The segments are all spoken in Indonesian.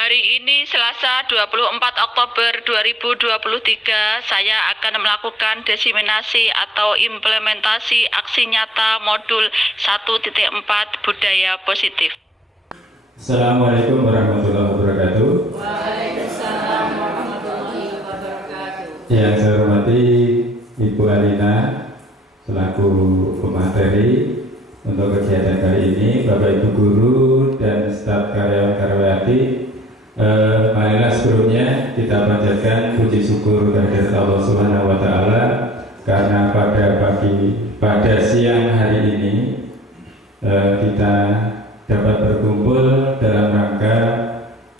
Hari ini Selasa 24 Oktober 2023, saya akan melakukan diseminasi atau implementasi aksi nyata modul 1.4 budaya positif. Assalamualaikum warahmatullahi wabarakatuh. Waalaikumsalam warahmatullahi wabarakatuh. Yang saya hormati Ibu Alina selaku pemateri untuk kegiatan kali ini, Bapak Ibu guru dan staf karyawan-karyawati. Marilah sebelumnya kita panjatkan puji syukur kehadirat Allah Subhanahu wa Ta'ala karena pada siang hari ini kita dapat berkumpul dalam rangka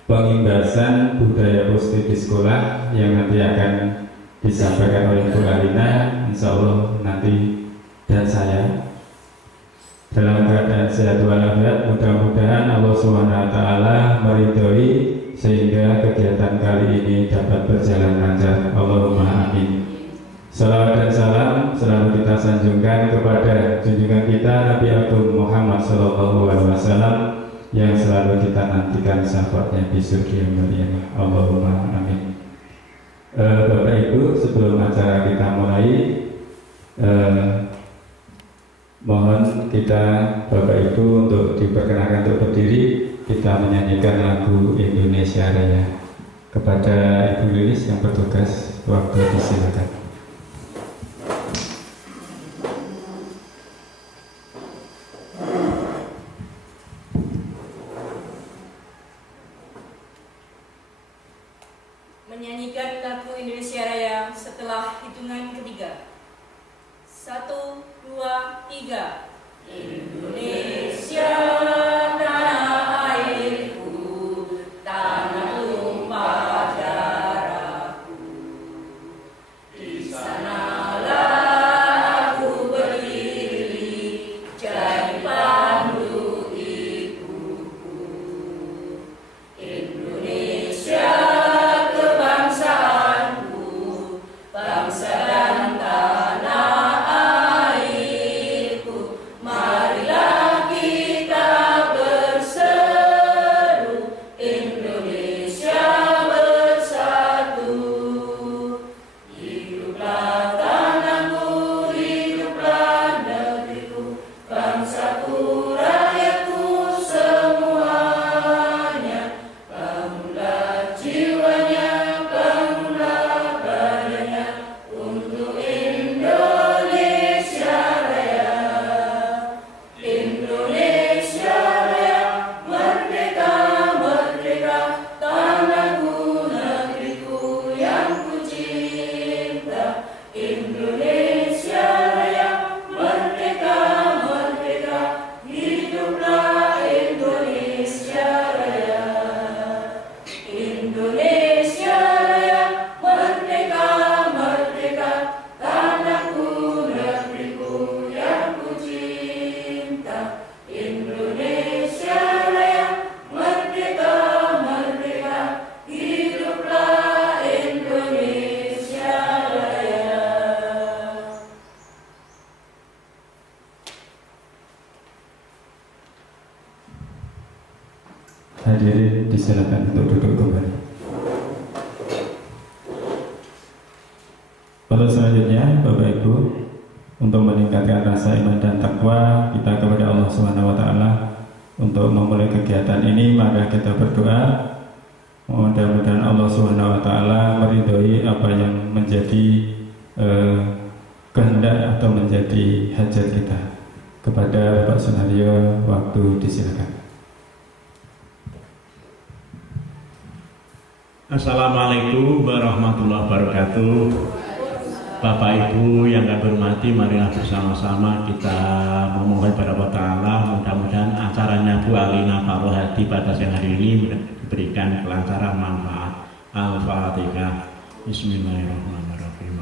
pengimbasan budaya positif di sekolah yang nanti akan disampaikan oleh Bu Alina, insya Allah nanti, dan saya dalam keadaan sehat walafiat. Mudah-mudahan Allah Subhanahu wa Ta'ala meridhoi sehingga kegiatan kali ini dapat berjalan lancar. Allahumma amin. Salawat dan salam selalu kita sanjungkan kepada junjungan kita Nabi Agung Muhammad SAW yang selalu kita nantikan syafaatnya di surga yang mulia. Allahumma amin. Bapak Ibu, sebelum acara kita mulai, mohon kita Bapak Ibu untuk diperkenalkan untuk berdiri. Kita menyanyikan lagu Indonesia Raya. Kepada Ibu Lilis yang bertugas, waktu disilakan. Menyanyikan lagu Indonesia Raya setelah hitungan ketiga. 1, 2, 3. Indonesia tanah airku, tanah tumpah darahku. Di sanalah aku berdiri, jadi pandu ibuku. Indonesia kebangsaanku, bangsa dan tanah airku. Marilah kita berseru, Indonesia bersatu. Hiduplah tanahku, hiduplah negeriku, bangsaku, rakyatku semuanya. Bangunlah jiwanya, bangunlah badannya untuk Indonesia Raya. Indonesia Raya, merdeka, merdeka, tanahku, negeriku yang ku cinta. Indonesia Raya, merdeka, merdeka, hiduplah Indonesia Raya. Indonesia Raya, merdeka, merdeka, tanahku, negeriku yang ku cinta. Indonesia Raya, merdeka, merdeka, hiduplah Indonesia Raya. Hadirin disilakan untuk duduk kembali. Pada selanjutnya, Bapak Ibu, untuk meningkatkan rasa iman dan takwa kita kepada Allah Subhanahu wa Ta'ala untuk memulai kegiatan ini, maka kita berdoa mudah-mudahan Allah Subhanahu wa Ta'ala meridhoi apa yang menjadi kehendak atau menjadi hajat kita. Kepada Bapak Sunario, waktu disilakan. Assalamualaikum warahmatullahi wabarakatuh. Bapak Ibu yang kami hormati, marilah bersama-sama kita memohon kepada Allah Ta'ala mudah-mudahan acaranya Bu Alina Farohadi pada siang hari ini diberikan kelancaran, manfaat. Al-Fatihah. Bismillahirrahmanirrahim.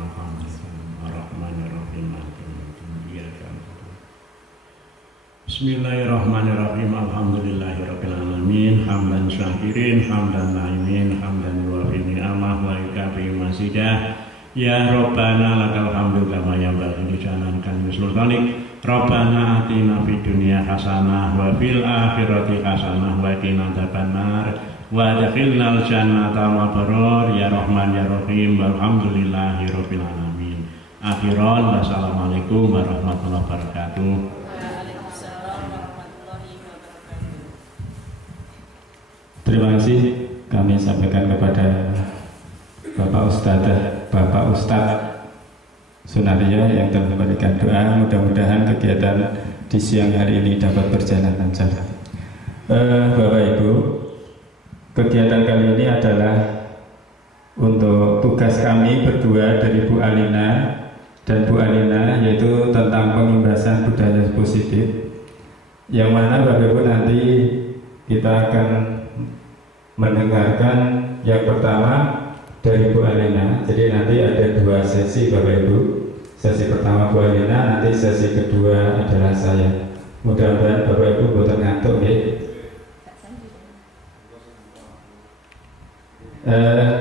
Bismillahirrahmanirrahim. Alhamdulillahirabbil alamin. Hamdan syakirin, hamdan naimin, hamdan yuwafi ni'amah wa yukafi masidah. Ya Rabbana lakal hamdu kama yanbaghi li jalali sultanik. Rabbana atina fid dunya hasanah wa fil akhirati hasanah wa qina adzabannar. wa adkhilnal jannata ma baror ya rahman ya rahim walhamdulillahirabbil alamin. Akhiran wassalamualaikum warahmatullahi wabarakatuh. Terima kasih kami sampaikan kepada Bapak Ustadz Sunaria yang telah memberikan doa. Mudah-mudahan kegiatan di siang hari ini dapat berjalan lancar. Bapak Ibu, kegiatan kali ini adalah untuk tugas kami berdua dari Bu Alina dan Bu Alina, yaitu tentang pengimbasan budaya positif, yang mana Bapak Ibu nanti kita akan mendengarkan yang pertama dari Bu Alina. Jadi nanti ada 2 sesi Bapak Ibu. Sesi pertama Bu Alina, nanti sesi kedua adalah saya. Mudah-mudahan Bapak Ibu boten ngantuk ya.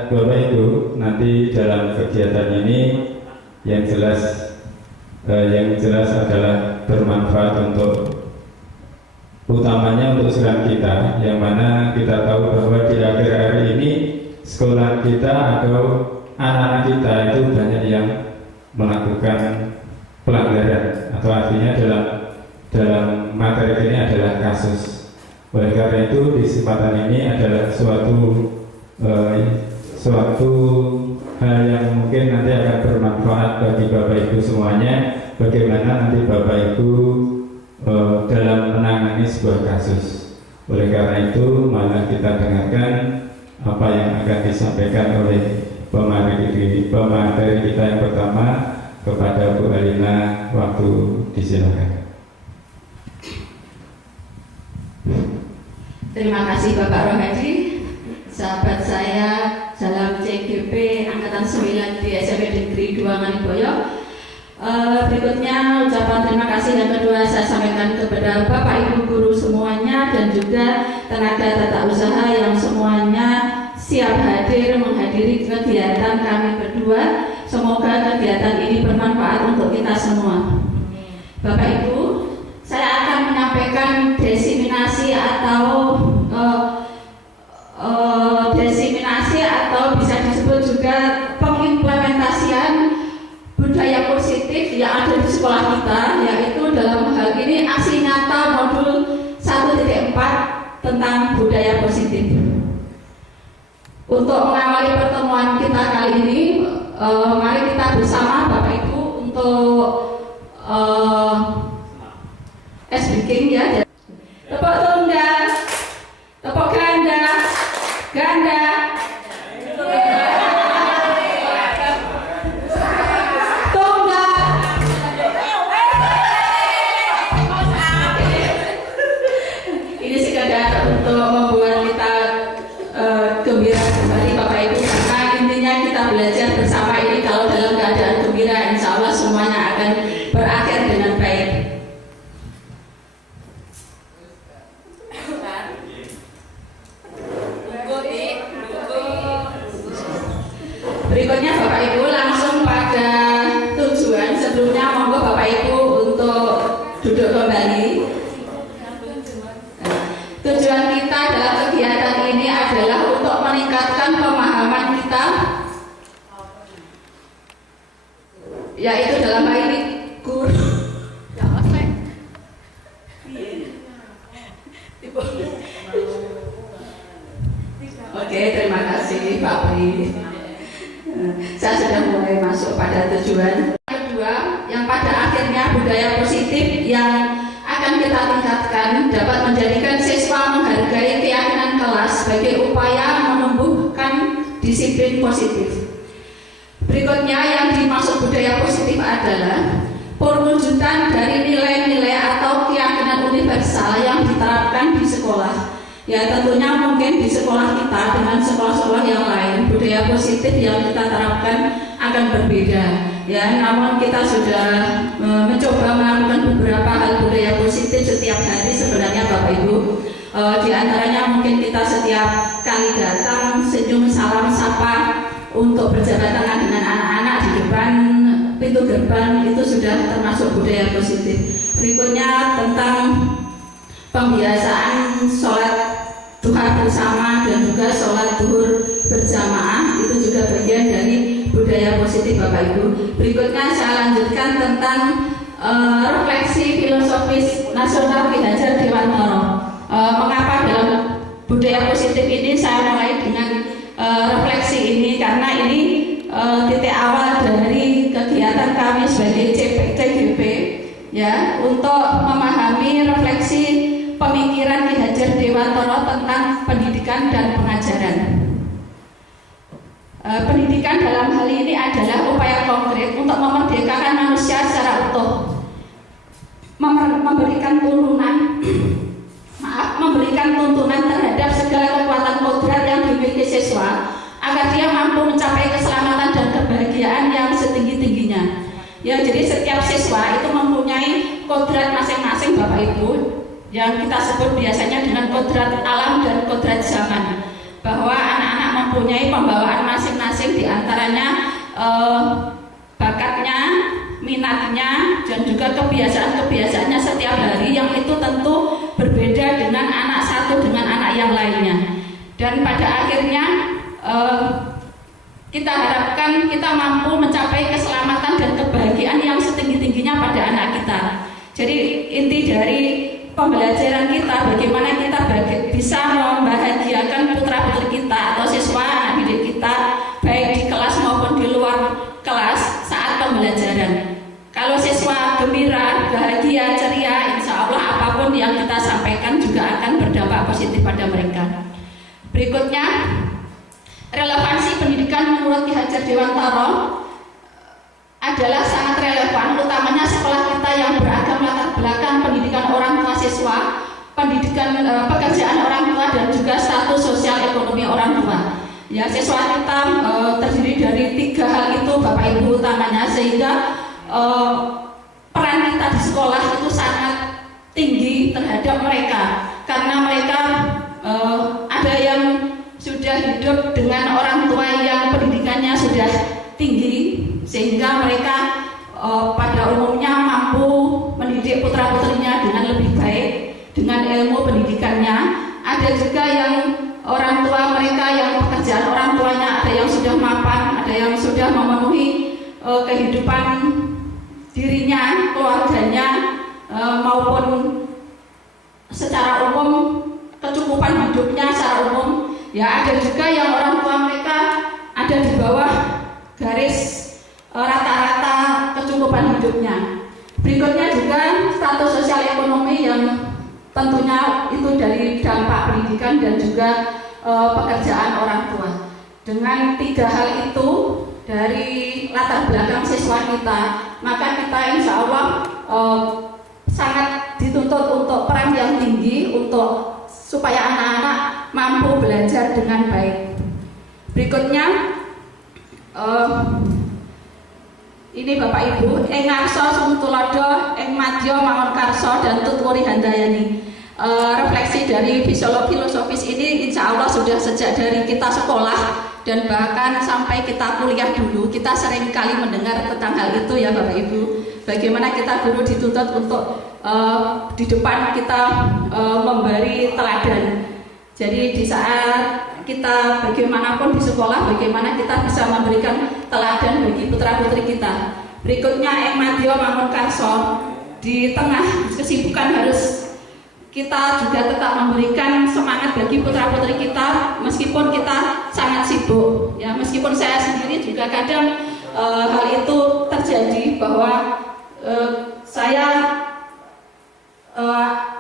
Bapak Ibu, nanti dalam kegiatan ini yang jelas adalah bermanfaat untuk, utamanya untuk sekolah kita, yang mana kita tahu bahwa di akhir hari ini sekolah kita atau anak-anak kita itu banyak yang melakukan pelanggaran, atau artinya dalam materi ini adalah kasus. Oleh karena itu di kesempatan ini adalah suatu hal yang mungkin nanti akan bermanfaat bagi Bapak Ibu semuanya, bagaimana nanti Bapak Ibu dalam menangani sebuah kasus. Oleh karena itu mari kita dengarkan apa yang akan disampaikan oleh pemateri kita yang pertama kepada Bu Alina. Waktu disilakan. Terima kasih Bapak Rohadi, sahabat saya dalam CGP Angkatan 9 di SMP Negeri 2 Ngaliboyo. Berikutnya ucapan terima kasih yang kedua saya sampaikan kepada Bapak Ibu guru semuanya dan juga tenaga tata usaha yang semuanya siap hadir menghadiri kegiatan kami berdua. Semoga kegiatan ini bermanfaat untuk kita semua. Bapak Ibu, saya akan menyampaikan diseminasi atau bisa disebut juga pengimplementasian budaya positif yang ada di sekolah kita, yaitu dalam hal ini aksi nyata modul 1.4 tentang budaya positif. Untuk mengawali pertemuan kita kali ini, mari kita bersama Bapak Ibu untuk speaking ya. Tepuk tunggal, tepuk ganda, ganda. Ini sekadar untuk membuat kita gembira kembali Bapak Ibu, karena intinya kita belajar bersama ini kalau dalam keadaan gembira, insya Allah semuanya akan berakhir dengan baik. Berikutnya Bapak Ibu langsung pada tujuan. Sebelumnya monggo Bapak Ibu untuk duduk kembali. Tujuan kita dalam kegiatan ini adalah untuk meningkatkan pemahaman kita, yaitu dalam hal ini guru. Oke, terima kasih Pak Pri. Saya sudah mulai masuk pada tujuan kedua, yang pada akhirnya budaya positif yang akan kita tingkatkan dapat menjadikan siswa menghargai keyakinan kelas sebagai upaya menumbuhkan disiplin positif. Berikutnya yang dimaksud budaya positif adalah perwujudan dari nilai-nilai atau keyakinan universal yang diterapkan di sekolah. Ya tentunya mungkin di sekolah kita dengan sekolah-sekolah yang lain budaya positif yang kita terapkan akan berbeda. Ya, namun kita sudah mencoba melakukan beberapa hal budaya positif setiap hari sebenarnya Bapak Ibu. Di antaranya mungkin kita setiap kali datang senyum salam sapa untuk berjabat tangan dengan anak-anak di depan pintu gerbang, itu sudah termasuk budaya positif. Berikutnya tentang pembiasaan sholat duha bersama dan juga sholat duhur berjamaah, itu juga bagian dari budaya positif Bapak Ibu. Berikutnya saya lanjutkan tentang refleksi filosofis nasional Ki Hajar Dewantara. Mengapa dalam budaya positif ini saya mulai dengan refleksi ini, karena ini titik awal dari kegiatan kami sebagai CGP ya, untuk memahami refleksi pemikiran Ki Hajar Dewantara tentang pendidikan dan pengajaran. Pendidikan dalam hal ini adalah upaya konkret untuk memerdekakan manusia secara utuh, memberikan tuntunan terhadap segala kekuatan kodrat yang dimiliki siswa agar dia mampu mencapai keselamatan dan kebahagiaan yang setinggi-tingginya. Ya, jadi setiap siswa itu mempunyai kodrat masing-masing Bapak Ibu, yang kita sebut biasanya dengan kodrat alam dan kodrat zaman, bahwa anak-anak mempunyai pembawaan masing-masing, diantaranya bakatnya, minatnya, dan juga kebiasaan-kebiasaannya setiap hari yang itu tentu berbeda dengan anak satu dengan anak yang lainnya. Dan pada akhirnya kita harapkan kita mampu mencapai keselamatan dan kebahagiaan yang setinggi-tingginya pada anak kita. Jadi inti dari pembelajaran kita, bagaimana kita bisa membahagiakan putra-putri kita atau siswa anak didik kita, baik di kelas maupun di luar kelas saat pembelajaran. Kalau siswa gembira, bahagia, ceria, insya Allah apapun yang kita sampaikan juga akan berdampak positif pada mereka. Berikutnya, relevansi pendidikan menurut Ki Hajar Dewantara adalah sangat relevan, utamanya sekolah kita yang beragam latar belakang pendidikan orang tua siswa, pendidikan pekerjaan orang tua, dan juga status sosial ekonomi orang tua. Ya, siswa kita terdiri dari 3 hal itu Bapak Ibu utamanya, sehingga peran kita di sekolah itu sangat tinggi terhadap mereka, karena mereka ada yang sudah hidup dengan orang tua yang pendidikannya sudah tinggi, sehingga mereka pada umumnya mampu mendidik putra-putrinya dengan lebih baik dengan ilmu pendidikannya. Ada juga yang orang tua mereka yang pekerjaan orang tuanya ada yang sudah mapan, ada yang sudah memenuhi kehidupan dirinya, keluarganya, maupun secara umum kecukupan hidupnya secara umum. Ya, ada juga yang orang tua mereka ada di bawah garis rata-rata kecukupan hidupnya. Berikutnya juga status sosial ekonomi yang tentunya itu dari dampak pendidikan dan juga pekerjaan orang tua. Dengan 3 hal itu dari latar belakang siswa kita, maka kita insya Allah sangat dituntut untuk peran yang tinggi untuk supaya anak-anak mampu belajar dengan baik. Berikutnya ini Bapak Ibu, ing ngarsa sumutulodo, ing madya mangun karsa dan tutwuri handayani. Refleksi dari filosofis ini insya Allah sudah sejak dari kita sekolah dan bahkan sampai kita kuliah dulu, kita sering kali mendengar tentang hal itu ya Bapak Ibu. Bagaimana kita guru dituntut untuk di depan kita memberi teladan. Jadi di saat kita bagaimanapun di sekolah, bagaimana kita bisa memberikan teladan bagi putra-putri kita. Berikutnya ing madya mangun karsa, di tengah kesibukan harus kita juga tetap memberikan semangat bagi putra-putri kita meskipun kita sangat sibuk. Ya, meskipun saya sendiri juga kadang hal itu terjadi bahwa saya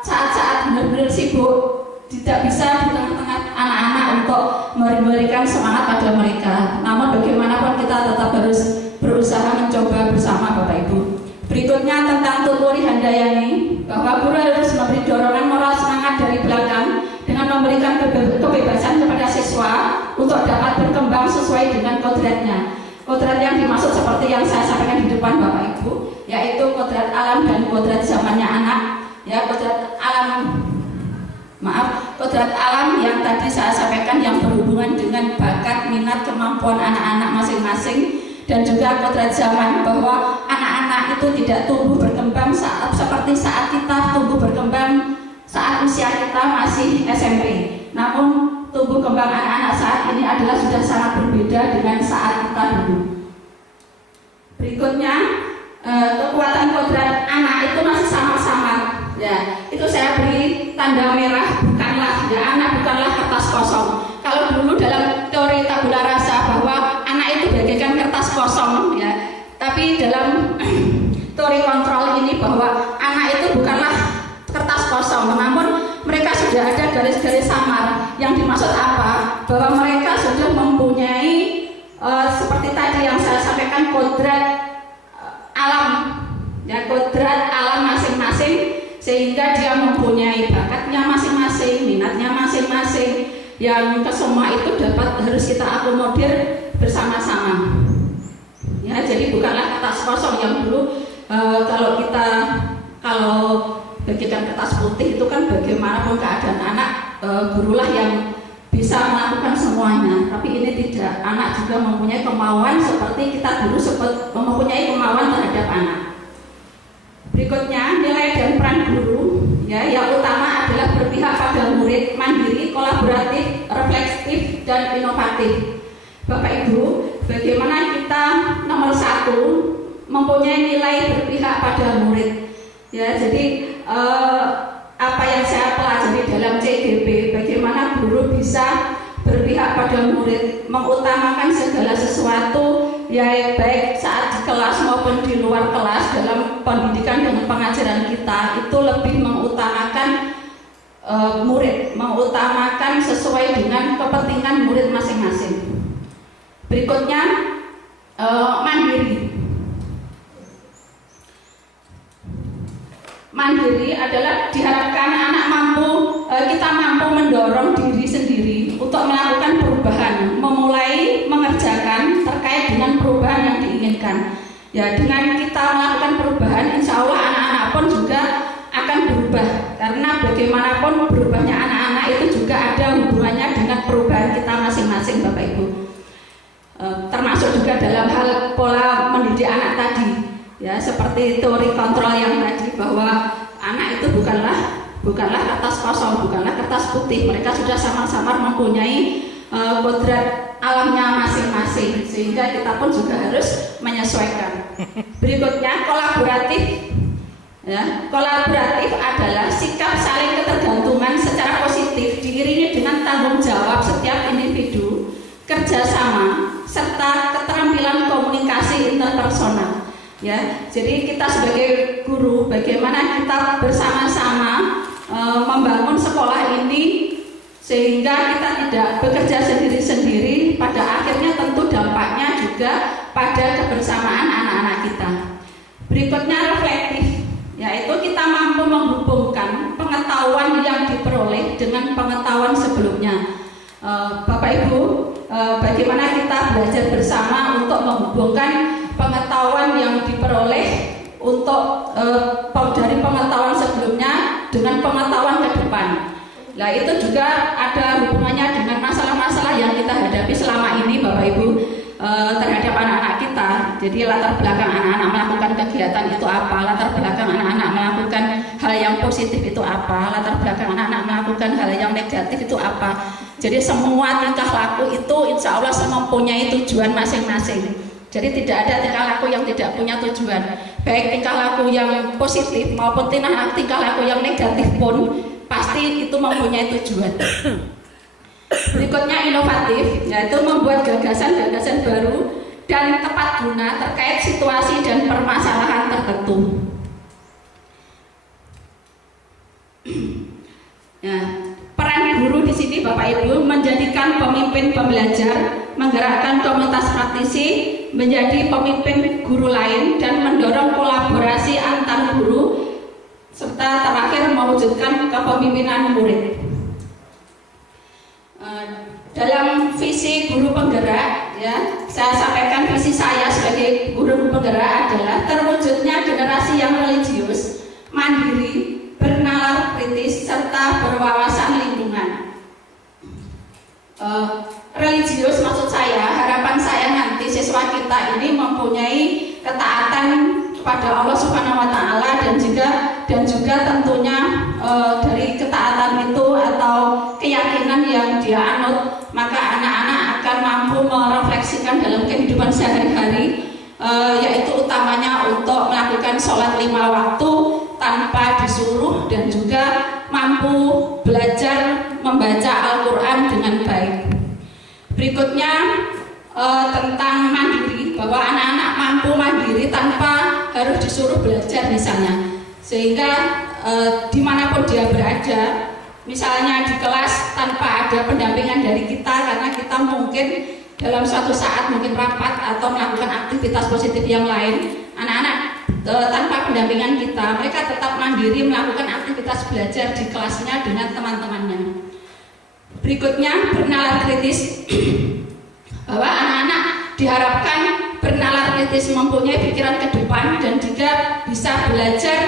saat-saat benar-benar sibuk tidak bisa di tengah-tengah anak-anak untuk memberikan semangat pada mereka. Namun bagaimanapun kita tetap harus berusaha mencoba bersama Bapak Ibu. Berikutnya tentang tutwuri handayani, bahwa guru harus memberi dorongan moral semangat dari belakang dengan memberikan kebebasan kepada siswa untuk dapat berkembang sesuai dengan kodratnya. Kodrat yang dimaksud seperti yang saya sampaikan di depan Bapak Ibu, yaitu kodrat alam dan kodrat zamannya anak. Ya, kodrat alam yang tadi saya sampaikan yang berhubungan dengan bakat, minat, kemampuan anak-anak masing-masing, dan juga kodrat zaman bahwa anak-anak itu tidak tumbuh berkembang seperti saat kita tumbuh berkembang saat usia kita masih SMP. namun tumbuh kembang anak-anak saat ini adalah sudah sangat berbeda dengan saat kita dulu. Berikutnya, kekuatan kodrat anak itu masih samar-samar. Ya, itu saya beri tanda merah, bukanlah ya, anak bukanlah kertas kosong. Kalau dulu dalam teori tabula rasa bahwa anak itu bagaikan kertas kosong, ya, tapi dalam teori kontrol ini bahwa anak itu bukanlah kertas kosong, namun mereka sudah ada garis-garis samar. Yang dimaksud apa? Bahwa mereka sudah mempunyai seperti tadi yang saya sampaikan, kodrat alam, ya, kodrat alam masing-masing, sehingga dia mempunyai bakatnya masing-masing, minatnya masing-masing, yang kesemua itu harus kita akomodir bersama-sama. Ya, jadi bukanlah kertas kosong yang dulu kalau bagian kertas putih itu kan bagaimanapun keadaan anak, gurulah yang bisa melakukan semuanya. Tapi ini tidak, anak juga mempunyai kemauan seperti kita dulu mempunyai kemauan terhadap anak. Berikutnya, nilai dan peran guru, ya, yang utama adalah berpihak pada murid, mandiri, kolaboratif, refleksif, dan inovatif. Bapak Ibu, bagaimana kita nomor 1 mempunyai nilai berpihak pada murid. Ya, jadi apa yang saya pelajari dalam CGB, bagaimana guru bisa berpihak pada murid, mengutamakan segala sesuatu, ya, baik saat di kelas maupun di luar kelas, dalam pendidikan dan pengajaran kita itu lebih mengutamakan murid, mengutamakan sesuai dengan kepentingan murid masing-masing. Berikutnya, mandiri. Mandiri adalah diharapkan anak kita mampu mendorong diri sendiri untuk melakukan perubahan, memulai mengerjakan terkait dengan perubahan yang diinginkan. Ya, dengan kita melakukan perubahan, insya Allah anak-anak pun juga akan berubah, karena bagaimanapun berubahnya anak-anak itu juga ada hubungannya dengan perubahan kita masing-masing, Bapak Ibu. Termasuk juga dalam hal pola mendidik anak tadi, ya, seperti teori kontrol yang tadi, bahwa anak itu bukanlah kertas kosong, bukanlah kertas putih. Mereka sudah sama-sama mempunyai kodrat alamnya masing-masing, sehingga kita pun juga harus menyesuaikan. Berikutnya, kolaboratif. Ya, kolaboratif adalah sikap saling ketergantungan secara positif diiringi dengan tanggung jawab setiap individu, kerjasama, serta keterampilan komunikasi interpersonal. Ya, jadi kita sebagai guru, bagaimana kita bersama-sama membangun sekolah ini sehingga kita tidak bekerja sendiri-sendiri. Pada akhirnya tentu dampaknya juga pada kebersamaan anak-anak kita. Berikutnya, reflektif, yaitu kita mampu menghubungkan pengetahuan yang diperoleh dengan pengetahuan sebelumnya. Bapak Ibu, bagaimana kita belajar bersama untuk menghubungkan pengetahuan yang diperoleh dari pengetahuan sebelumnya dengan pengetahuan ke depan. Nah, itu juga ada hubungannya dengan masalah-masalah yang kita hadapi selama ini, Bapak Ibu, terhadap anak-anak kita. Jadi latar belakang anak-anak melakukan kegiatan itu apa, latar belakang anak-anak melakukan hal yang positif itu apa, latar belakang anak-anak melakukan hal yang negatif itu apa. Jadi semua tingkah laku itu insya Allah mempunyai tujuan masing-masing. Jadi tidak ada tingkah laku yang tidak punya tujuan. Baik tingkah laku yang positif maupun tingkah laku yang negatif pun pasti itu mempunyai tujuan. Berikutnya, inovatif, yaitu membuat gagasan-gagasan baru dan tepat guna terkait situasi dan permasalahan tertentu. Ya, peran guru di sini, Bapak Ibu, menjadikan pemimpin pembelajar, menggerakkan komunitas praktisi, menjadi pemimpin guru lain, dan mendorong kolaborasi antar guru, serta terakhir mewujudkan kepemimpinan murid. Dalam visi guru penggerak, ya, saya sampaikan visi saya sebagai guru penggerak adalah terwujudnya generasi yang religius, mandiri, bernalar kritis, serta berwawasan lingkungan. Religius maksud saya, harapan saya nanti siswa kita ini mempunyai ketaatan kepada Allah Subhanahu wa taala dan juga tentunya dari ketaatan itu atau keyakinan yang dia anut, maka anak-anak akan mampu merefleksikan dalam kehidupan sehari-hari, yaitu utamanya untuk melakukan sholat 5 waktu tanpa disuruh dan juga mampu belajar membaca Al-Quran dengan baik. Berikutnya tentang mandiri, bahwa anak-anak mampu mandiri tanpa harus disuruh belajar misalnya, sehingga dimanapun dia berada, misalnya di kelas tanpa ada pendampingan dari kita, karena kita mungkin dalam suatu saat mungkin rapat atau melakukan aktivitas positif yang lain, anak-anak tanpa pendampingan kita, mereka tetap mandiri melakukan aktivitas belajar di kelasnya dengan teman-temannya. Berikutnya bernalar kritis, bahwa anak-anak diharapkan bernalar kritis, mempunyai pikiran ke depan dan juga bisa belajar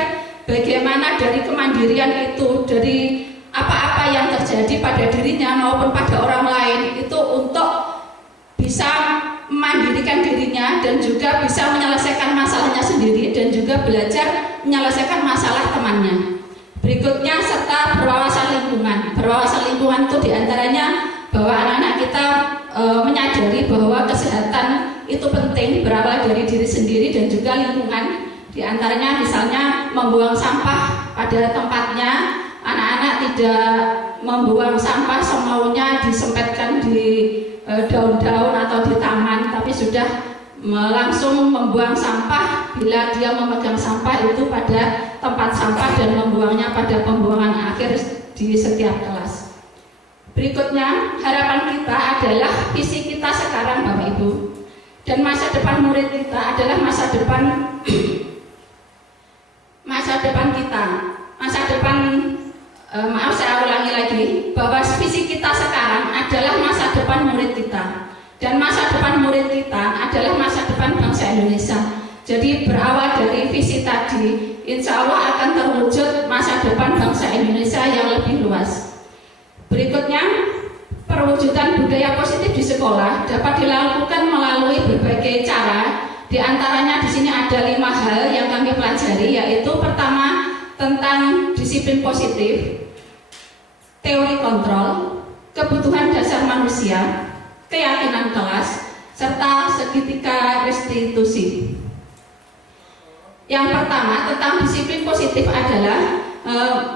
bagaimana dari kemandirian itu, dari apa-apa yang terjadi pada dirinya maupun pada orang lain itu untuk bisa memandirikan dirinya dan juga bisa menyelesaikan masalahnya sendiri dan juga belajar menyelesaikan masalah temannya. Berikutnya serta berwawasan lingkungan. Berwawasan lingkungan itu diantaranya bahwa anak-anak kita menyadari bahwa kesehatan itu penting, berawal dari diri sendiri dan juga lingkungan. Di antaranya misalnya membuang sampah pada tempatnya, anak-anak tidak membuang sampah semaunya disempetkan di daun-daun atau di taman, tapi sudah langsung membuang sampah bila dia memegang sampah itu pada tempat sampah dan membuangnya pada pembuangan akhir di setiap kelas. Berikutnya, harapan kita adalah visi kita sekarang Bapak Ibu, dan masa depan murid kita adalah masa depan kita. Masa depan, maaf saya ulangi lagi, bahwa visi kita sekarang adalah masa depan murid kita, dan masa depan murid kita adalah masa depan bangsa Indonesia. Jadi berawal dari visi tadi, insya Allah akan terwujud masa depan bangsa Indonesia yang lebih luas. Berikutnya, perwujudan budaya positif di sekolah dapat dilakukan melalui berbagai cara. Di antaranya di sini ada 5 hal yang kami pelajari, yaitu pertama tentang disiplin positif, teori kontrol, kebutuhan dasar manusia, keyakinan kelas, serta segitiga restitusi. Yang pertama tentang disiplin positif adalah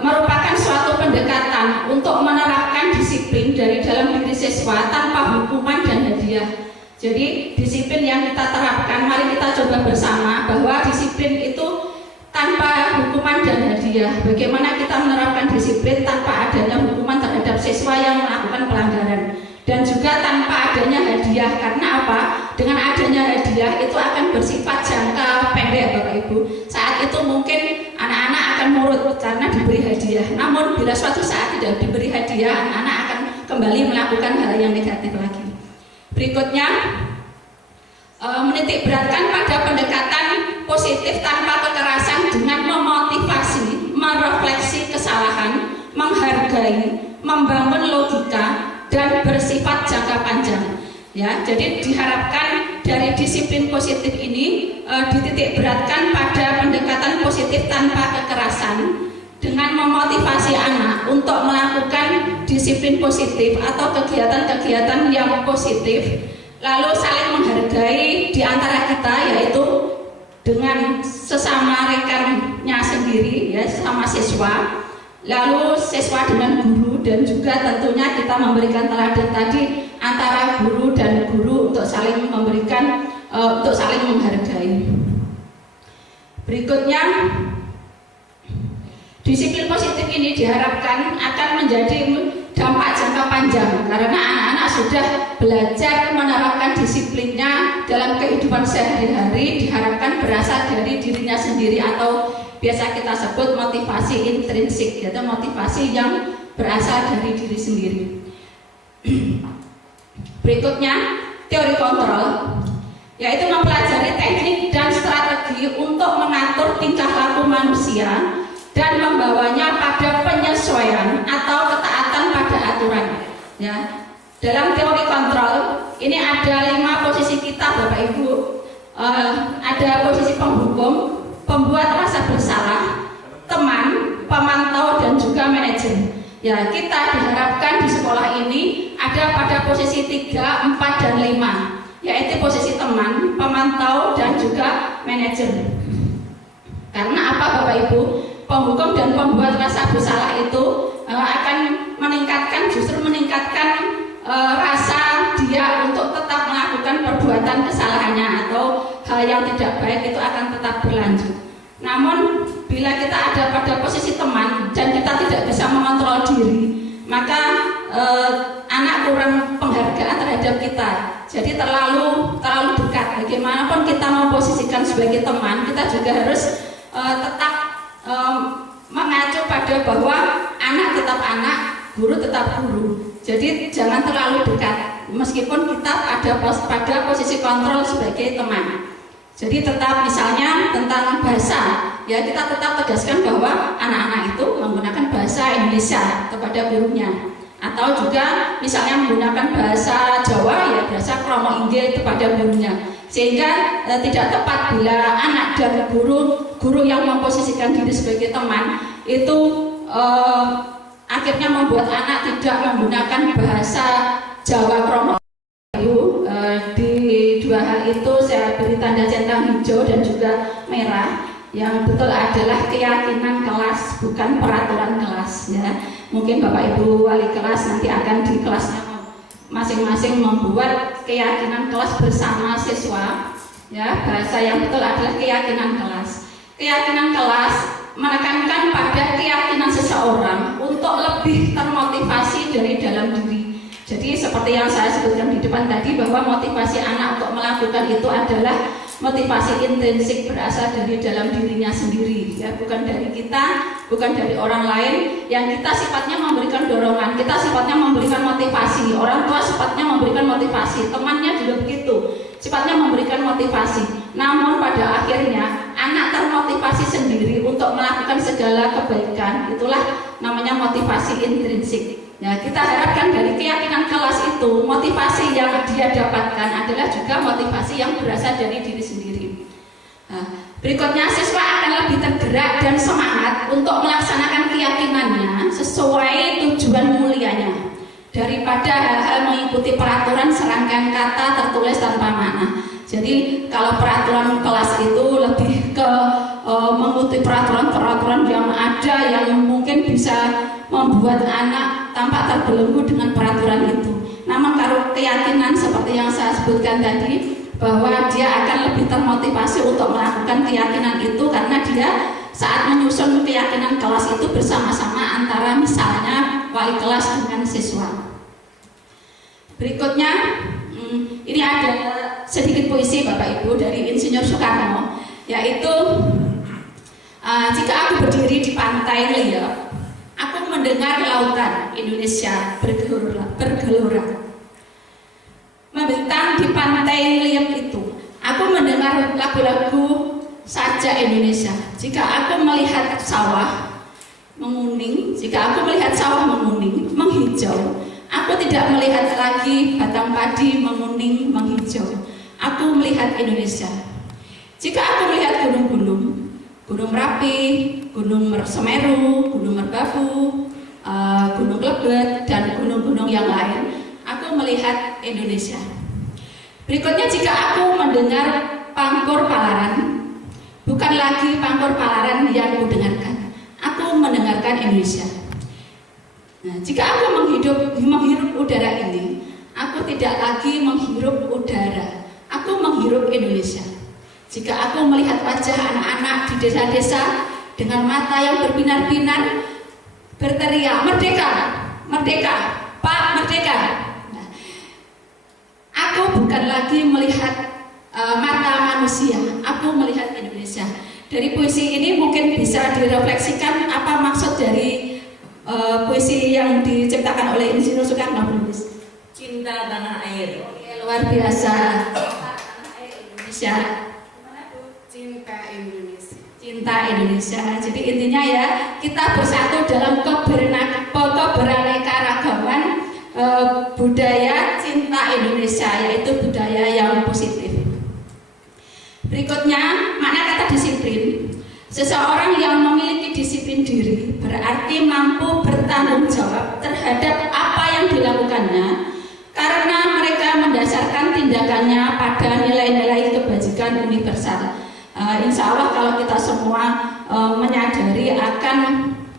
merupakan suatu pendekatan untuk menerapkan disiplin dari dalam diri siswa tanpa hukuman dan hadiah. Jadi disiplin yang kita terapkan, mari kita coba bersama bahwa disiplin itu tanpa hukuman dan hadiah. Bagaimana kita menerapkan disiplin tanpa adanya hukuman terhadap siswa yang melakukan pelanggaran, dan juga tanpa adanya hadiah. Karena apa? Dengan adanya hadiah itu akan bersifat jangka pendek Bapak Ibu. Saat itu mungkin anak-anak akan nurut karena diberi hadiah. Namun bila suatu saat tidak diberi hadiah, anak-anak akan kembali melakukan hal yang negatif lagi. Berikutnya, menitik beratkan pada pendekatan positif tanpa kekerasan dengan memotivasi, merefleksi kesalahan, menghargai, membangun logika, dan bersifat jangka panjang. Ya, jadi diharapkan dari disiplin positif ini dititik beratkan pada pendekatan positif tanpa kekerasan dengan memotivasi anak untuk melakukan disiplin positif atau kegiatan-kegiatan yang positif, lalu saling menghargai di antara kita, yaitu dengan sesama rekannya sendiri, ya, sama siswa, lalu siswa dengan guru, dan juga tentunya kita memberikan teladan tadi antara guru dan guru untuk saling memberikan, untuk saling menghargai. Berikutnya, disiplin positif ini diharapkan akan menjadi dampak jangka panjang karena anak-anak sudah belajar menerapkan disiplinnya dalam kehidupan sehari-hari, diharapkan berasal dari dirinya sendiri atau biasa kita sebut motivasi intrinsik, yaitu motivasi yang berasal dari diri sendiri. Berikutnya, teori kontrol, yaitu mempelajari teknik dan strategi untuk mengatur tingkah laku manusia dan membawanya pada penyesuaian atau ketaatan pada aturan. Ya, dalam teori kontrol ini ada 5 posisi kita Bapak Ibu. Ada posisi penghukum, pembuat rasa bersalah, teman, pemantau, dan juga manajer. Ya, kita diharapkan di sekolah ini ada pada posisi 3, 4, dan 5, yaitu posisi teman, pemantau, dan juga manajer. Karena apa Bapak Ibu? Penghukum dan pembuat rasa bersalah itu akan justru meningkatkan rasa dia untuk tetap melakukan perbuatan kesalahannya atau hal yang tidak baik itu akan tetap berlanjut. Namun bila kita ada pada posisi teman dan kita tidak bisa mengontrol diri, maka anak kurang penghargaan terhadap kita. Jadi terlalu dekat. Bagaimanapun kita memposisikan sebagai teman, kita juga harus tetap mengacu pada bahwa anak tetap anak, guru tetap guru. Jadi jangan terlalu dekat, meskipun kita ada pada posisi kontrol sebagai teman. Jadi tetap misalnya tentang bahasa, ya kita tetap tegaskan bahwa anak-anak itu menggunakan bahasa Indonesia kepada gurunya. Atau juga misalnya menggunakan bahasa Jawa, ya bahasa Kromo Inggil kepada gurunya. Sehingga tidak tepat bila anak dan guru yang memposisikan diri sebagai teman itu akhirnya membuat anak tidak menggunakan bahasa Jawa Kromo. Di dua hal itu saya beri tanda centang hijau dan juga merah. Yang betul adalah keyakinan kelas, bukan peraturan kelas, ya. Mungkin Bapak Ibu wali kelas nanti akan di kelasnya masing-masing membuat keyakinan kelas bersama siswa, ya. Bahasa yang betul adalah keyakinan kelas. Keyakinan kelas menekankan pada keyakinan seseorang untuk lebih termotivasi dari dalam diri. Jadi seperti yang saya sebutkan di depan tadi, bahwa motivasi anak untuk melakukan itu adalah motivasi intrinsik, berasal dari dalam dirinya sendiri, ya, bukan dari kita, bukan dari orang lain. Yang kita sifatnya memberikan dorongan, kita sifatnya memberikan motivasi, orang tua sifatnya memberikan motivasi, temannya juga begitu, sifatnya memberikan motivasi. Namun pada akhirnya anak termotivasi sendiri untuk melakukan segala kebaikan, itulah namanya motivasi intrinsik. Ya, kita harapkan dari keyakinan kelas itu, motivasi yang dia dapatkan adalah juga motivasi yang berasal dari diri sendiri. Nah, berikutnya siswa akan lebih tergerak dan semangat untuk melaksanakan keyakinannya sesuai tujuan mulianya, daripada hal-hal mengikuti peraturan serangkaian kata tertulis tanpa makna. Jadi kalau peraturan kelas itu lebih ke mengikuti peraturan-peraturan yang ada yang mungkin bisa membuat anak tampak terbelenggu dengan peraturan itu. Namun kalau keyakinan seperti yang saya sebutkan tadi, bahwa dia akan lebih termotivasi untuk melakukan keyakinan itu karena dia saat menyusun keyakinan kelas itu bersama-sama antara misalnya wali kelas dengan siswa. Berikutnya ini ada sedikit puisi Bapak Ibu dari Insinyur Soekarno, yaitu jika aku berdiri di pantai Liep, aku mendengar lautan Indonesia bergelora. Membentang di pantai Liep itu, aku mendengar lagu-lagu sajak Indonesia. Jika aku melihat sawah menguning, jika aku melihat sawah menguning, menghijau, aku tidak melihat lagi batang padi menguning, menghijau. Aku melihat Indonesia. Jika aku melihat gunung-gunung, Gunung Merapi, Gunung Semeru, Gunung Merbabu, Gunung Lebet, dan gunung-gunung yang lain, aku melihat Indonesia. Berikutnya, jika aku mendengar Pangkur Palaran, bukan lagi Pangkur Palaran yang kudengarkan, aku mendengarkan Indonesia. Nah, jika aku menghirup udara ini, aku tidak lagi menghirup udara, aku menghirup Indonesia. Jika aku melihat wajah anak-anak di desa-desa dengan mata yang berbinar-binar, berteriak, "Merdeka! Merdeka! Pak, merdeka!" Nah, aku bukan lagi melihat mata manusia, aku melihat Indonesia. Dari puisi ini mungkin bisa direfleksikan apa maksud dari puisi yang diciptakan oleh Insinyur Soekarno. Cinta tanah air. Oke, luar biasa. Tanah air Indonesia. Cinta Indonesia. Cinta Indonesia. Jadi intinya ya, kita bersatu dalam keberaneka-ragaman budaya cinta Indonesia, yaitu budaya yang positif. Berikutnya, makna kata disiplin. Seseorang yang memiliki disiplin diri berarti mampu bertanggung jawab terhadap apa yang dilakukannya karena mereka mendasarkan tindakannya pada nilai-nilai kebajikan universal. Insya Allah kalau kita semua menyadari akan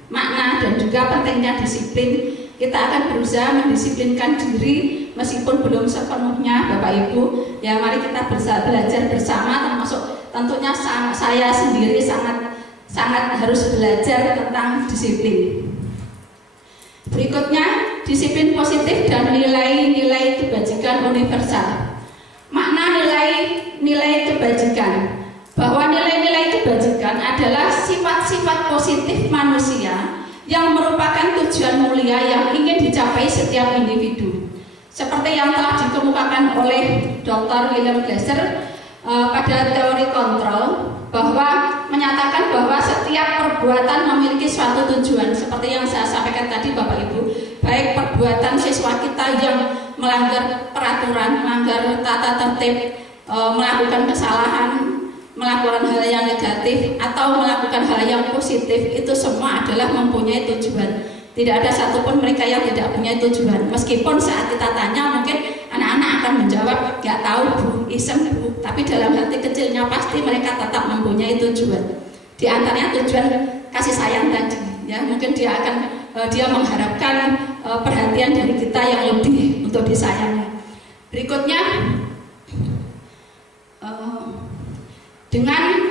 makna dan juga pentingnya disiplin, kita akan berusaha mendisiplinkan diri meskipun belum sepenuhnya Bapak Ibu. Ya, mari kita belajar bersama, termasuk tentunya saya sendiri sangat harus belajar tentang disiplin. Berikutnya, disiplin positif dan nilai-nilai kebajikan universal. Makna nilai kebajikan, bahwa nilai-nilai kebajikan adalah sifat-sifat positif manusia yang merupakan tujuan mulia yang ingin dicapai setiap individu. Seperti yang telah dikemukakan oleh Dr. William Glasser pada teori kontrol, bahwa menyatakan bahwa setiap perbuatan memiliki suatu tujuan. Seperti yang saya sampaikan tadi Bapak Ibu, baik perbuatan siswa kita yang melanggar peraturan, melanggar tata tertib, melakukan kesalahan, melakukan hal yang negatif atau melakukan hal yang positif, itu semua adalah mempunyai tujuan. Tidak ada satupun mereka yang tidak punya tujuan. Meskipun saat kita tanya mungkin anak-anak akan menjawab gak tahu Bu, iseng Bu, tapi dalam hati kecilnya pasti mereka tetap mempunyai tujuan. Di antaranya tujuan kasih sayang tadi, ya mungkin dia mengharapkan perhatian dari kita yang lebih untuk disayangi. Berikutnya, dengan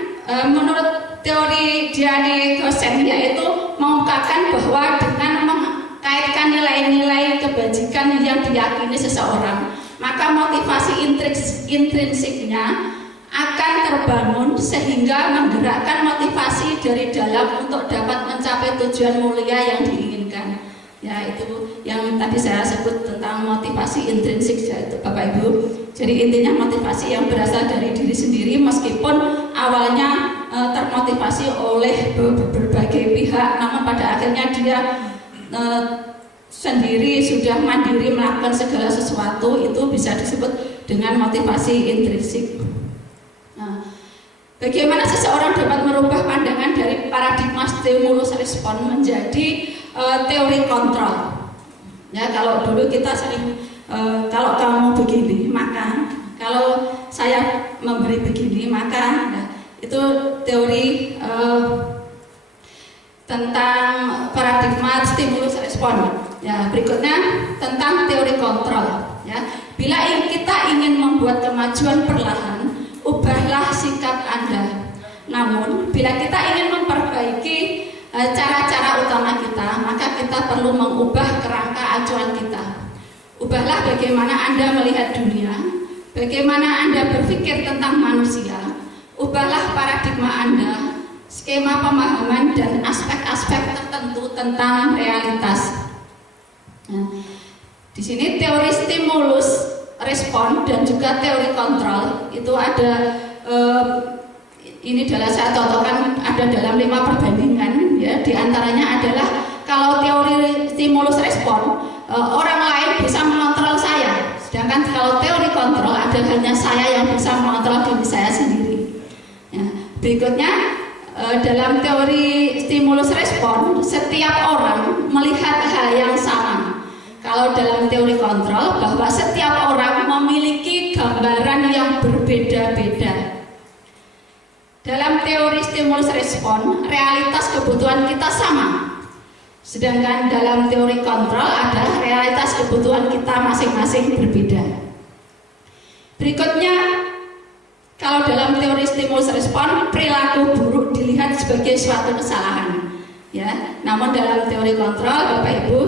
menurut teori Gianni Gosen, yaitu mengungkapkan bahwa dengan mengkaitkan nilai-nilai kebajikan yang diyakini seseorang, maka motivasi intrinsiknya akan terbangun sehingga menggerakkan motivasi dari dalam untuk dapat mencapai tujuan mulia yang diinginkan. Ya, itu yang tadi saya sebut tentang motivasi intrinsik, yaitu Bapak Ibu. Jadi intinya motivasi yang berasal dari diri sendiri meskipun awalnya termotivasi oleh berbagai pihak, namun pada akhirnya dia sendiri sudah mandiri melakukan segala sesuatu, itu bisa disebut dengan motivasi intrinsik. Nah, bagaimana seseorang dapat merubah pandangan dari paradigma stimulus respon menjadi teori kontrol? Ya, kalau dulu kita sering kalau kamu begini maka, kalau saya memberi begini maka, nah, itu teori tentang paradigma stimulus respon. Ya, berikutnya tentang teori kontrol. Ya, bila kita ingin membuat kemajuan perlahan, ubahlah sikap Anda. Namun, bila kita ingin memperbaiki cara-cara utama kita, maka kita perlu mengubah kerangka acuan kita. Ubahlah bagaimana Anda melihat dunia, bagaimana Anda berpikir tentang manusia. Ubahlah paradigma Anda, skema pemahaman dan aspek-aspek tertentu tentang realitas. Nah, di sini teori stimulus respon dan juga teori kontrol itu ada. Ini adalah saya contohkan ada dalam 5 perbandingan. Ya, di antaranya adalah kalau teori stimulus respon, orang lain bisa mengontrol saya, sedangkan kalau teori kontrol ada hanya saya yang bisa mengontrol diri saya sendiri. Ya, berikutnya dalam teori stimulus respon, setiap orang melihat hal yang sama. Kalau dalam teori kontrol, bahwa setiap orang memiliki gambaran yang berbeda-beda. Dalam teori stimulus respon, realitas kebutuhan kita sama. Sedangkan dalam teori kontrol ada realitas kebutuhan kita masing-masing berbeda. Berikutnya, kalau dalam teori stimulus respon, perilaku buruk dilihat sebagai suatu kesalahan. Ya, namun dalam teori kontrol, Bapak Ibu,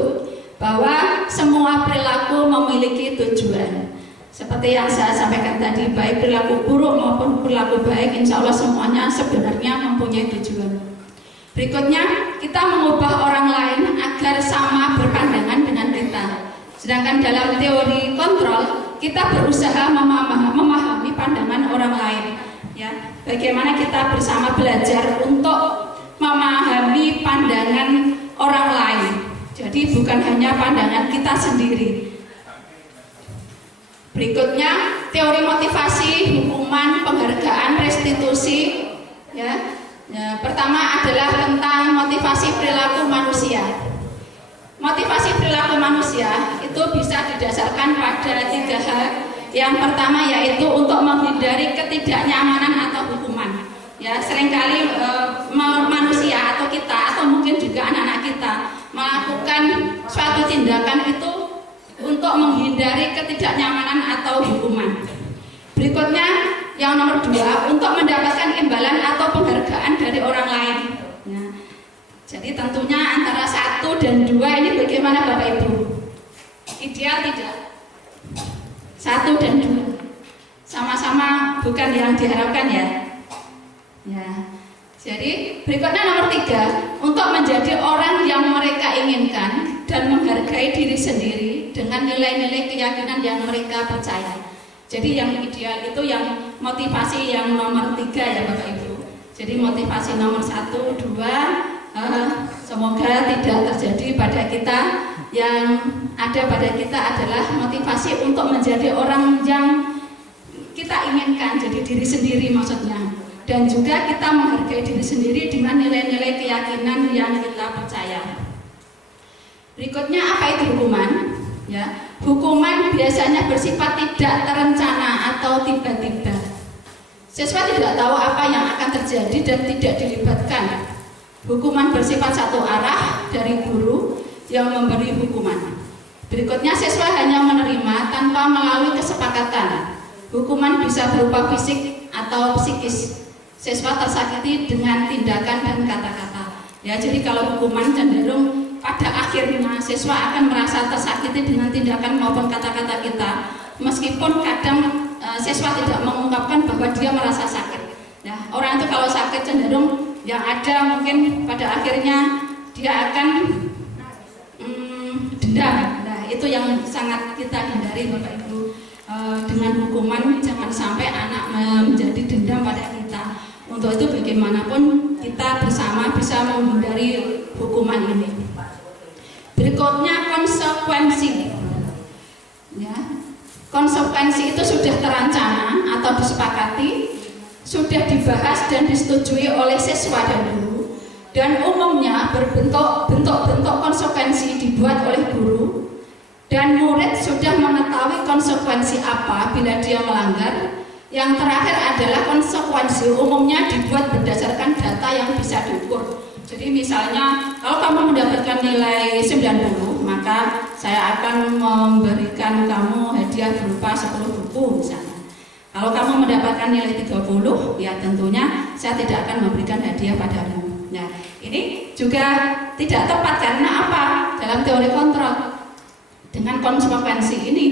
bahwa semua perilaku memiliki tujuan. Seperti yang saya sampaikan tadi, baik perilaku buruk maupun perilaku baik, insya Allah semuanya sebenarnya mempunyai tujuan. Berikutnya, kita mengubah orang lain agar sama berpandangan dengan kita. Sedangkan dalam teori kontrol, kita berusaha memahami pandangan orang lain. Ya, bagaimana kita bersama belajar untuk memahami pandangan orang lain. Jadi bukan hanya pandangan kita sendiri. Berikutnya, teori motivasi, hukuman, penghargaan, restitusi. Ya, Ya, pertama adalah tentang motivasi perilaku manusia. Motivasi perilaku manusia itu bisa didasarkan pada 3 hal. Yang pertama yaitu untuk menghindari ketidaknyamanan atau hukuman. Ya, seringkali manusia atau kita atau mungkin juga anak-anak kita melakukan suatu tindakan itu untuk menghindari ketidaknyamanan atau hukuman. Berikutnya yang nomor 2, untuk mendapatkan imbalan atau penghargaan dari orang lain. Ya. Jadi tentunya antara 1 dan 2 ini bagaimana Bapak Ibu? Ideal tidak? 1 dan 2 sama-sama bukan yang diharapkan ya. Ya. Jadi berikutnya nomor 3, untuk menjadi orang yang mereka inginkan dan menghargai diri sendiri dengan nilai-nilai keyakinan yang mereka percaya. Jadi yang ideal itu yang motivasi yang nomor 3 ya Bapak Ibu. Jadi motivasi nomor 1, 2 semoga tidak terjadi pada kita. Yang ada pada kita adalah motivasi untuk menjadi orang yang kita inginkan, jadi diri sendiri maksudnya. Dan juga kita menghargai diri sendiri dengan nilai-nilai keyakinan yang kita percaya. Berikutnya apa itu hukuman? Ya, hukuman biasanya bersifat tidak terencana atau tiba-tiba. Siswa tidak tahu apa yang akan terjadi dan tidak dilibatkan. Hukuman bersifat satu arah dari guru yang memberi hukuman. Berikutnya siswa hanya menerima tanpa melalui kesepakatan. Hukuman bisa berupa fisik atau psikis. Siswa tersakiti dengan tindakan dan kata-kata. Ya, jadi kalau hukuman cenderung pada akhirnya siswa akan merasa tersakiti dengan tindakan maupun kata-kata kita, meskipun kadang siswa tidak mengungkapkan bahwa dia merasa sakit. Nah, orang itu kalau sakit cenderung yang ada mungkin pada akhirnya dia akan dendam. Nah, itu yang sangat kita hindari Bapak Ibu. Dengan hukuman jangan sampai anak menjadi dendam pada kita. Untuk itu bagaimanapun kita bersama bisa menghindari hukuman ini. Berikutnya konsekuensi. Ya. Konsekuensi itu sudah terancana atau disepakati, sudah dibahas dan disetujui oleh siswa dan guru, dan umumnya bentuk konsekuensi dibuat oleh guru, dan murid sudah mengetahui konsekuensi apa bila dia melanggar. Yang terakhir adalah konsekuensi umumnya dibuat berdasarkan data yang bisa diukur. Jadi misalnya kalau kamu mendapatkan nilai 90, maka saya akan memberikan kamu hadiah berupa 10 buku misalnya. Kalau kamu mendapatkan nilai 30, ya tentunya saya tidak akan memberikan hadiah padamu. Nah, ini juga tidak tepat karena apa? Dalam teori kontrol dengan konsekuensi ini,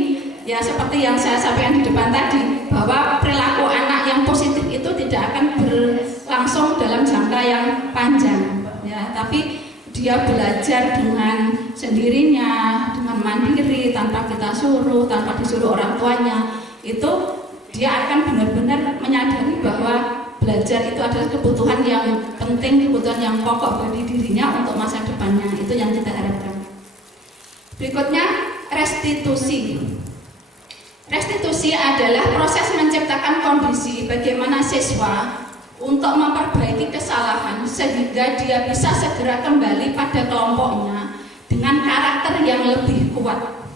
ya seperti yang saya sampaikan di depan tadi, bahwa perilaku anak yang positif itu tidak akan berlangsung dalam jangka yang panjang, ya, tapi dia belajar dengan sendirinya, dengan mandiri, tanpa kita suruh, tanpa disuruh orang tuanya. Itu dia akan benar-benar menyadari bahwa belajar itu adalah kebutuhan yang penting, kebutuhan yang pokok bagi dirinya untuk masa depannya. Itu yang kita harapkan. Berikutnya restitusi. Restitusi adalah proses menciptakan kondisi bagaimana siswa untuk memperbaiki kesalahan sehingga dia bisa segera kembali pada kelompoknya dengan karakter yang lebih kuat.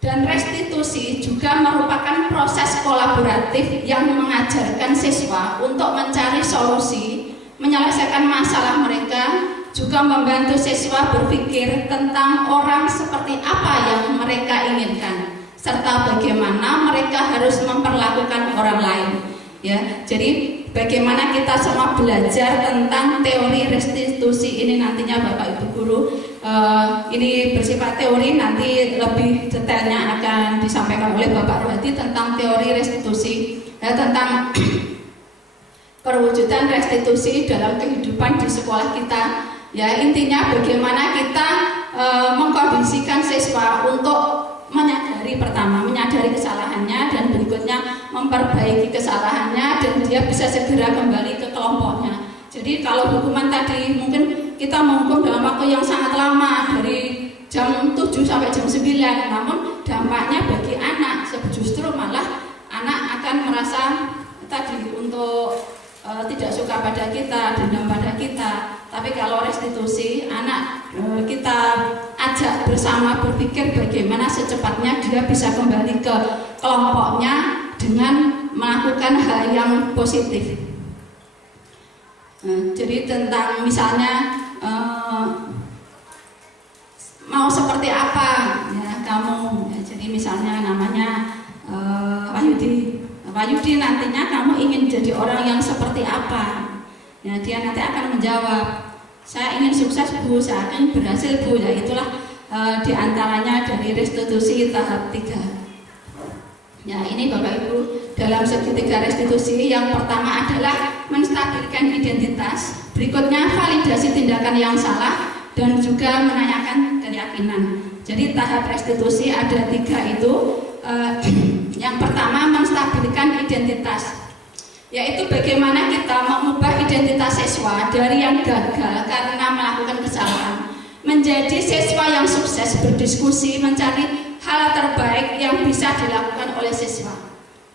Dan restitusi juga merupakan proses kolaboratif yang mengajarkan siswa untuk mencari solusi, menyelesaikan masalah mereka, juga membantu siswa berpikir tentang orang seperti apa yang mereka inginkan, serta bagaimana mereka harus memperlakukan orang lain. Ya, jadi bagaimana kita semua belajar tentang teori restitusi ini nantinya Bapak Ibu Guru. Ini bersifat teori, nanti lebih detailnya akan disampaikan oleh Bapak Rohadi tentang teori restitusi, tentang perwujudan restitusi dalam kehidupan di sekolah kita. Ya, intinya bagaimana kita mengkondisikan siswa untuk menyadari kesalahannya, dan berikutnya memperbaiki kesalahannya, dan dia bisa segera kembali ke kelompoknya. Jadi kalau hukuman tadi mungkin kita menghukum dalam waktu yang sangat lama, dari jam 7 sampai jam 9, namun dampaknya bagi anak justru malah anak akan merasa tadi untuk tidak suka pada kita, dendam pada kita. Tapi kalau restitusi, anak kita ajak bersama berpikir bagaimana secepatnya dia bisa kembali ke kelompoknya dengan melakukan hal yang positif. Jadi tentang misalnya mau seperti apa ya kamu, ya, jadi misalnya namanya Wahyudi, nantinya kamu ingin jadi orang yang seperti apa? Ya, dia nanti akan menjawab, saya ingin sukses Bu, saya ingin berhasil Bu. Ya itulah diantaranya dari restitusi tahap 3. Ya ini Bapak Ibu, dalam segitiga restitusi yang pertama adalah menstabilkan identitas, berikutnya validasi tindakan yang salah, dan juga menanyakan keyakinan. Jadi tahap restitusi ada 3 itu. Yang pertama menstabilkan identitas, yaitu bagaimana kita mengubah identitas siswa dari yang gagal karena melakukan kesalahan menjadi siswa yang sukses berdiskusi mencari hal terbaik yang bisa dilakukan oleh siswa.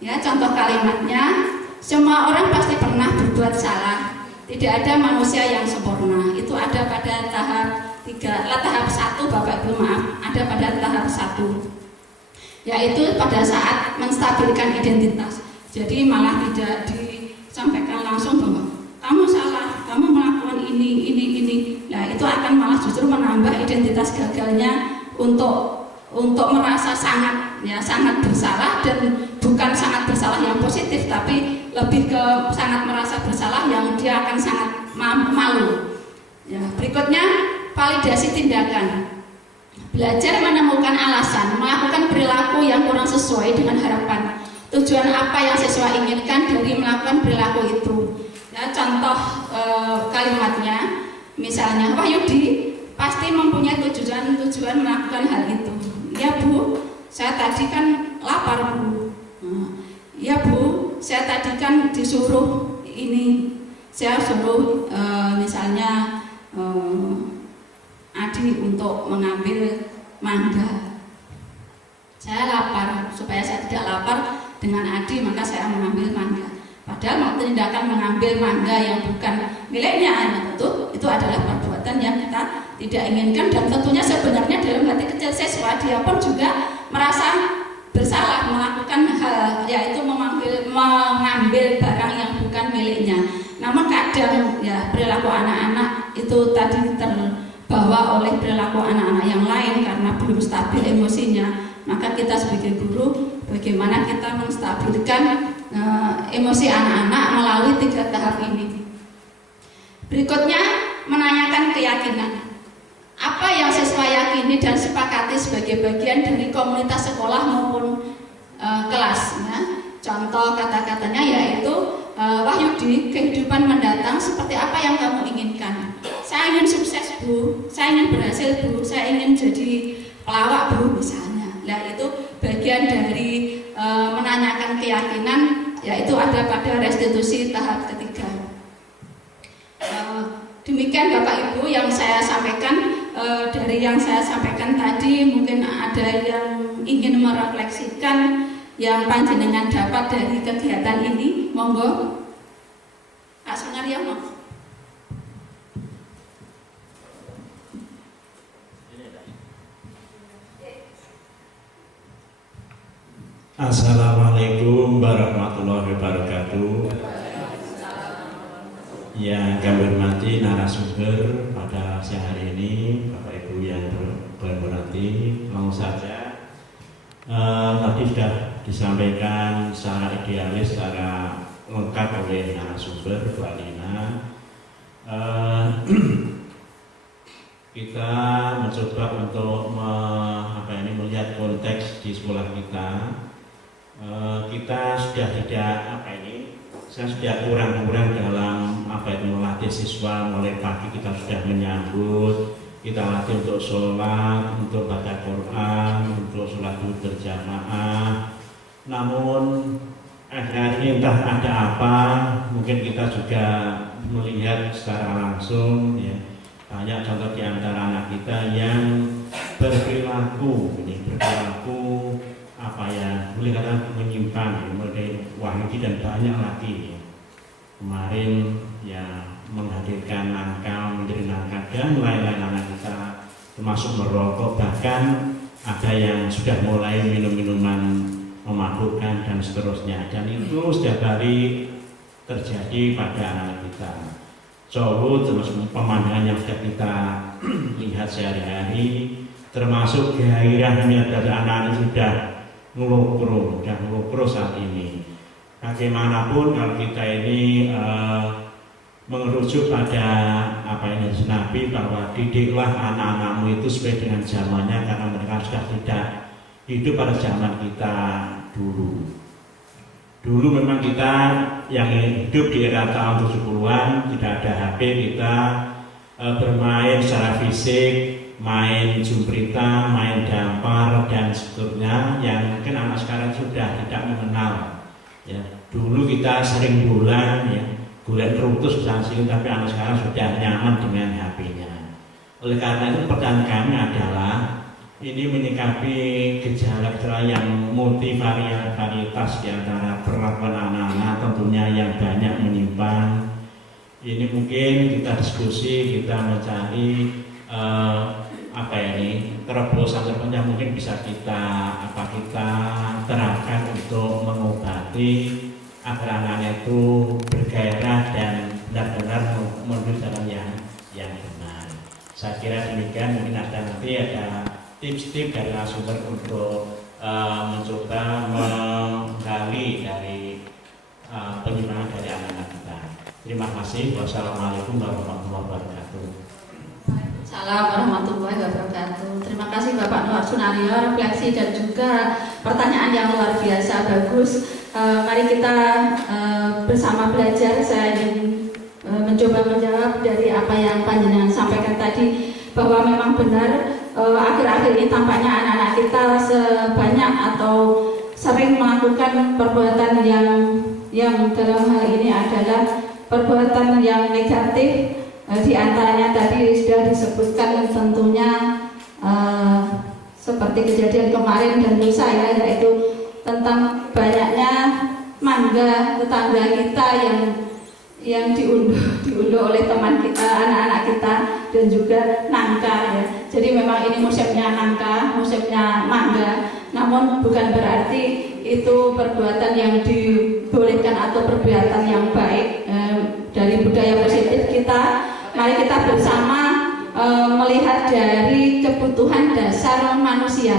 Ya, contoh kalimatnya, semua orang pasti pernah berbuat salah, tidak ada manusia yang sempurna. Itu ada pada tahap 3, tahap 1 Bapak Ibu, maaf, ada pada tahap 1. Yaitu pada saat menstabilkan identitas. Jadi malah tidak disampaikan langsung bahwa kamu salah, kamu melakukan ini. Nah itu akan malah justru menambah identitas gagalnya untuk merasa sangat bersalah, dan bukan sangat bersalah yang positif, tapi lebih ke sangat merasa bersalah yang dia akan sangat malu. Ya, berikutnya validasi tindakan. Belajar menemukan alasan, melakukan perilaku yang kurang sesuai dengan harapan. Tujuan apa yang siswa inginkan dari melakukan perilaku itu. Ya, contoh kalimatnya, misalnya Wahyudi pasti mempunyai tujuan melakukan hal itu. Ya Bu, saya tadi kan lapar Bu. Ya Bu, saya tadi kan disuruh ini, saya suruh misalnya Adi untuk mengambil mangga. Saya lapar, supaya saya tidak lapar dengan Adi maka saya mengambil mangga. Padahal tindakan mengambil mangga yang bukan miliknya itu adalah perbuatan yang kita tidak inginkan, dan tentunya sebenarnya dalam hati kecil siswa dia pun juga merasa bersalah melakukan hal, yaitu mengambil barang yang bukan miliknya. Namun kadang ya perilaku anak-anak itu tadi terbawa oleh perilaku anak-anak yang lain karena belum stabil emosinya. Maka kita sebagai guru bagaimana kita menstabilkan emosi anak-anak melalui 3 tahap ini. Berikutnya menanyakan keyakinan. Apa yang siswa yakini dan sepakati sebagai bagian dari komunitas sekolah maupun kelas. Ya. Contoh kata-katanya yaitu Wahyudi, kehidupan mendatang seperti apa yang kamu inginkan? Saya ingin sukses Bu, saya ingin berhasil Bu, saya ingin jadi pelawak Bu misalnya. Nah itu bagian dari menanyakan keyakinan, yaitu ada pada restitusi tahap 3. Demikian Bapak Ibu yang saya sampaikan. Dari yang saya sampaikan tadi mungkin ada yang ingin merefleksikan yang panjenengan dapat dari kegiatan ini, monggo Pak Sunaryono. Assalamualaikum warahmatullahi wabarakatuh. Yang kami hormati narasumber pada siang hari ini, Bapak Ibu yang berhormati, langsung saja tadi sudah disampaikan secara idealis, secara lengkap oleh narasumber Bu Alina. Kita mencoba untuk melihat konteks di sekolah kita. Kita sudah saya sudah kurang dalam melatih siswa. Mulai pagi kita sudah menyambut, kita latih untuk sholat, untuk baca Quran, untuk sholat berjamaah. Namun hari ini entah ada apa, mungkin kita juga melihat secara langsung ya, banyak contoh di antara anak kita yang berperilaku boleh kata menyimpang, mulai Wahyudi dan banyak lagi ya. kemarin ya menghadirkan nangka, menjadi nangka dan lain-lain anak kita, termasuk merokok, bahkan ada yang sudah mulai minum-minuman memabukkan dan seterusnya, dan itu setiap hari terjadi pada anak kita. Jauh termasuk pemandangan yang sudah kita lihat sehari-hari, termasuk gairahnya dari anak-anak sudah ngelukro saat ini. Bagaimanapun kalau kita ini mengerucut pada apa yang disebut Nabi, bahwa didiklah anak-anakmu itu sesuai dengan zamannya, karena mereka sudah tidak hidup pada zaman kita dulu. Dulu memang kita yang hidup di era tahun 70-an tidak ada HP, kita bermain secara fisik, main jumprita, main dampar dan seterusnya, yang mungkin anak sekarang sudah tidak mengenal. Ya, dulu kita sering bulan, ya, gulen rutus sering, tapi anak sekarang sudah nyaman dengan HP-nya. Oleh karena itu pertanyaan kami adalah, ini menyikapi gejala-gejala yang multivariatas di antara perlakuan anak-anak tentunya yang banyak menyimpang. Ini mungkin kita diskusi, kita mencari terobosan tertentu mungkin bisa kita terapkan untuk mengobati agar anak-anak itu bergairah dan benar-benar menuju jalan yang benar. Saya kira demikian. Mungkin nanti ada tips-tips dari narasumber untuk mencoba menggali dari penyimpangan dari anak-anak kita. Terima kasih. Wassalamualaikum warahmatullahi wabarakatuh. Assalamualaikum warahmatullahi wabarakatuh. Terima kasih Bapak Nur Sunaryo, refleksi dan juga pertanyaan yang luar biasa bagus. Mari kita bersama belajar. Saya ingin mencoba menjawab dari apa yang panjenengan sampaikan tadi, bahwa memang benar akhir-akhir ini tampaknya anak-anak kita sebanyak atau sering melakukan perbuatan yang dalam hal ini adalah perbuatan yang negatif. Di antaranya tadi sudah disebutkan tentunya seperti kejadian kemarin dan lusa ya, yaitu tentang banyaknya mangga tetangga kita yang diunduh oleh teman kita, anak-anak kita, dan juga nangka ya. Jadi memang ini musimnya nangka, musimnya mangga. Namun bukan berarti itu perbuatan yang dibolehkan atau perbuatan yang baik. Dari budaya positif kita, mari kita bersama melihat dari kebutuhan dasar manusia.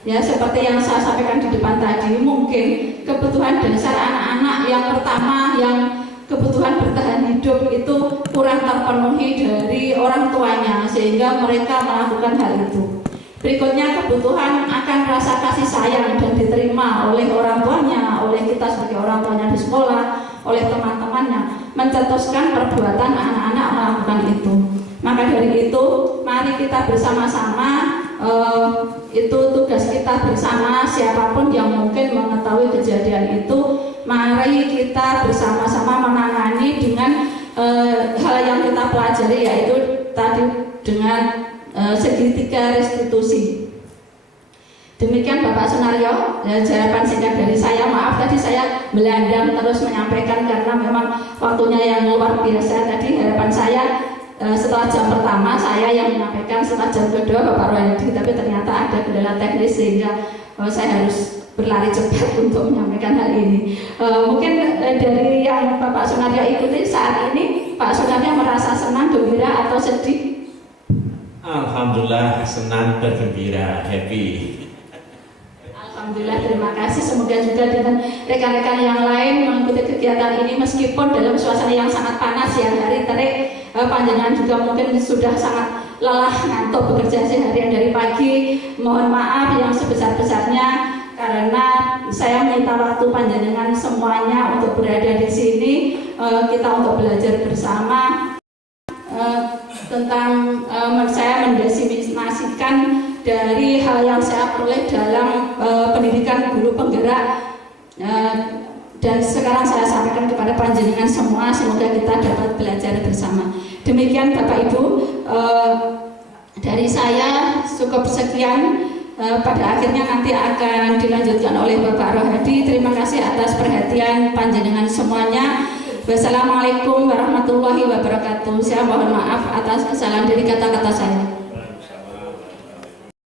Ya, seperti yang saya sampaikan di depan tadi, mungkin kebutuhan dasar anak-anak yang pertama, yang kebutuhan bertahan hidup itu kurang terpenuhi dari orang tuanya, sehingga mereka melakukan hal itu. Berikutnya kebutuhan akan rasa kasih sayang dan diterima oleh orang tuanya, oleh kita sebagai orang tuanya di sekolah, oleh teman-temannya, mencetuskan perbuatan anak-anak melakukan itu. Maka dari itu, mari kita bersama-sama, itu tugas kita bersama, siapapun yang mungkin mengetahui kejadian itu, mari kita bersama-sama menangani dengan hal yang kita pelajari, yaitu tadi dengan segitiga restitusi. Demikian Bapak Sunaryo, jawaban singkat dari saya. Maaf tadi saya melandang terus menyampaikan karena memang waktunya yang luar biasa. Tadi harapan saya setelah jam pertama saya yang menyampaikan, setelah jam kedua Bapak Rohadi, tapi ternyata ada kendala teknis sehingga saya harus berlari cepat untuk menyampaikan hal ini. Mungkin dari yang Bapak Sunaryo ikuti saat ini, Pak Sunaryo merasa senang, gembira atau sedih? Alhamdulillah senang, bergembira, happy. Alhamdulillah, terima kasih. Semoga juga dengan rekan-rekan yang lain mengikuti kegiatan ini meskipun dalam suasana yang sangat panas ya, hari terik, panjenengan juga mungkin sudah sangat lelah ngantuk bekerja seharian dari pagi. Mohon maaf yang sebesar-besarnya karena saya minta waktu panjenengan semuanya untuk berada di sini, kita untuk belajar bersama tentang saya mendefinisikan dari hal yang saya peroleh dalam pendidikan guru penggerak, dan sekarang saya sampaikan kepada panjenengan semua, semoga kita dapat belajar bersama. Demikian Bapak Ibu, dari saya cukup sekian. Pada akhirnya nanti akan dilanjutkan oleh Bapak Rohadi. Terima kasih atas perhatian panjenengan semuanya. Wassalamualaikum warahmatullahi wabarakatuh. Saya mohon maaf atas kesalahan dari kata-kata saya.